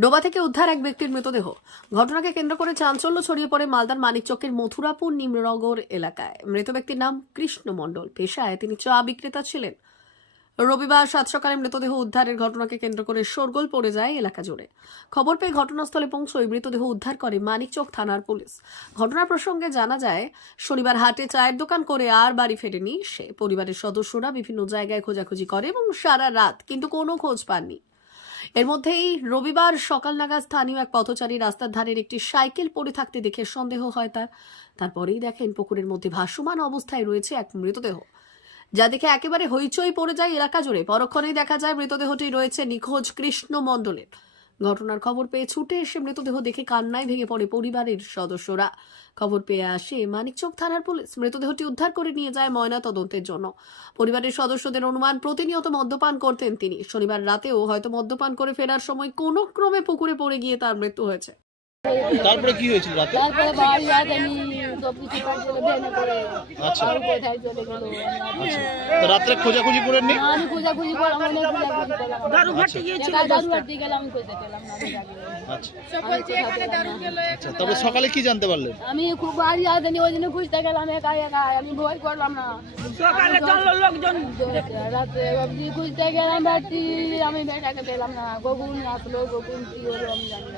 ডোবা থেকে উদ্ধার এক ব্যক্তির মৃতদেহ। ঘটনাকে কেন্দ্র করে চাঞ্চল্য ছড়িয়ে পড়ে মালদার মানিকচকের মথুরাপুর নিম্ননগর এলাকায়। মৃত ব্যক্তির নাম কৃষ্ণ মণ্ডল। পেশায় তিনি চা বিক্রেতা ছিলেন। রবিবার সাত সকালে মৃতদেহ উদ্ধারের ঘটনাকে কেন্দ্র করে শোরগোল পড়ে যায় এলাকা জুড়ে। খবর পেয়ে ঘটনাস্থলে পৌঁছয় মৃতদেহ উদ্ধার করে মানিকচক থানার পুলিশ। ঘটনার প্রসঙ্গে জানা যায়, শনিবার হাটে চায়ের দোকান করে আর বাড়ি ফেরেনি সে। পরিবারের সদস্যরা বিভিন্ন জায়গায় খোঁজাখুঁজি করে এবং সারা রাত কিন্তু কোনো খোঁজ পাননি। এর মধ্যেই রবিবার সকাল নাগাদ স্থানীয় এক পথচারী রাস্তার ধারের একটি সাইকেল পড়ে থাকতে দেখে সন্দেহ হয় তার। তারপরেই দেখেন পুকুরের মধ্যে ভাসমান অবস্থায় রয়েছে এক মৃতদেহ। যা দেখে একেবারে হইচই পড়ে যায় এলাকা জুড়ে। পরক্ষণেই দেখা যায় মৃতদেহটি রয়েছে নিখোঁজ কৃষ্ণ মণ্ডলের। ঘটনার খবর পেয়ে ছুটে এসে মৃতদেহ দেখে কান্নায় ভেঙে পড়ে পরিবারের সদস্যরা। খবর পেয়ে আসে মানিকচক থানার পুলিশ। মৃতদেহটি উদ্ধার করে নিয়ে যায় ময়না তদন্তের জন্য। পরিবারের সদস্যদের অনুমান, প্রতিনিয়ত মদ্যপান করতেন তিনি। শনিবার রাতেও হয়তো মদ্যপান করে ফেরার সময় কোনো ক্রমে পুকুরে পড়ে গিয়ে তার মৃত্যু হয়েছে। তারপরে কি হয়েছিল রাতে? তারপরে বাড়ি আসেনি সব কিছু কাজ করে ভেঙে পড়ে। আচ্ছা। আর কোথায় চলে গেল? আচ্ছা। তো রাত্রে খোঁজাখুঁজি করেননি? আমি খোঁজাখুঁজি করলাম অনেক খোঁজাখুঁজি করলাম। দারু ঘাটতে গিয়েছিল দারু ঘাটতে গেলাম আমি পেলাম না আমি। আচ্ছা। আমি আচ্ছা তবে সকালে কি জানতে পারলেন? আমি খুব বাড়ি আসেনি ওই জন্য খুঁজতে গেলাম একা একা আমি ভয় করলাম না। সকালে চলল লোকজন। রাতে খুঁজতে গেলাম আমি বেটাকে পেলাম না গগুন আসলো গগুন কি হলো আমি জানি না।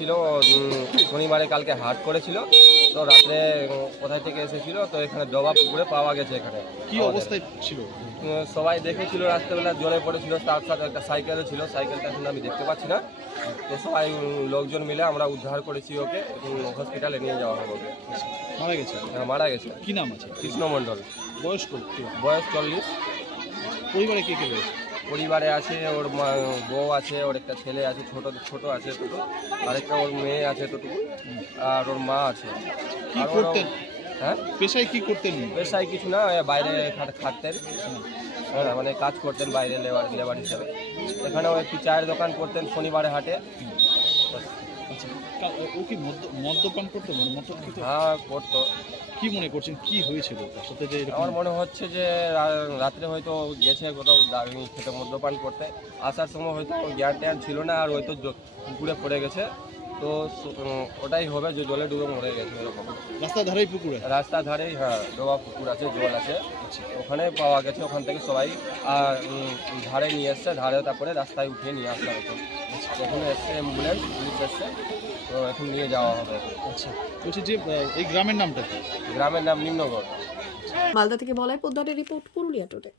ছিল শনিবারে কালকে হাট করেছিল তো রাত্রে কোথায় থেকে এসেছিল তো এখানে ডবা পুকুরে পাওয়া গেছে এখানে। কি অবস্থায় ছিল? সবাই দেখেছিল রাত্রেবেলা জলে পড়েছিল তার সাথে একটা সাইকেলও ছিল সাইকেলটা এখন আমি দেখতে পাচ্ছি না। তো সবাই লোকজন মিলে আমরা উদ্ধার করেছি ওকে এখন হসপিটালে নিয়ে যাওয়া হবে ওকে। মারা গেছে? হ্যাঁ, মারা গেছে। কি নাম আছে? কৃষ্ণ মণ্ডল বয়স? বয়স চল্লিশ। পরিবারে কে কে রয়েছে? পরিবারে আছে ওর মা বউ আছে ওর একটা ছেলে আছে ছোট ছোট আছে দুটো আরেকটা ওর মেয়ে আছে দুটুকু আর ওর মা আছে। কি করতেন? হ্যাঁ? পেশায় কি করতেন? পেশায় কিছু না বাইরে খাটতেন। হ্যাঁ মানে কাজ করতেন বাইরে লেবার লেবার হিসাবে। এখানেও একটু চায়ের দোকান করতেন শনিবারে হাটে। আচ্ছা ও কি মদ্য- মদ্যপান করতো মানে মদ্য খেত হ্যাঁ করতো। কি মনে করছেন? কি হয়েছিল? তার সাথে যে আমার মনে হচ্ছে যে রাত্রে হয়তো গেছে কোথাও দাঁড়িয়ে খেতে মদ্যপান করতে। আসার সময় হয়তো জ্ঞান ট্যান ছিল না আর হয়তো তো পুকুরে পড়ে গেছে। তো ওটাই হবে যে জলে ডুবে মরে গেছে এরকম। রাস্তার ধারেই পুকুরে রাস্তার ধারেই হ্যাঁ ডোবা পুকুর আছে জল আছে। ওখানে পাওয়া গেছে ওখান থেকে সবাই আর ধারে নিয়ে এসছে ধারে তারপরে রাস্তায় উঠিয়ে নিয়ে আসলাম এখন এখন এসছে অ্যাম্বুলেন্স পুলিশ এসছে তো এখন নিয়ে যাওয়া হবে। আচ্ছা। বলছি যে এই গ্রামের নামটা কি? গ্রামের নাম নিম্নগড় মালদা থেকে বলাই পোদ্দারের রিপোর্ট পুরুলিয়া টুডে।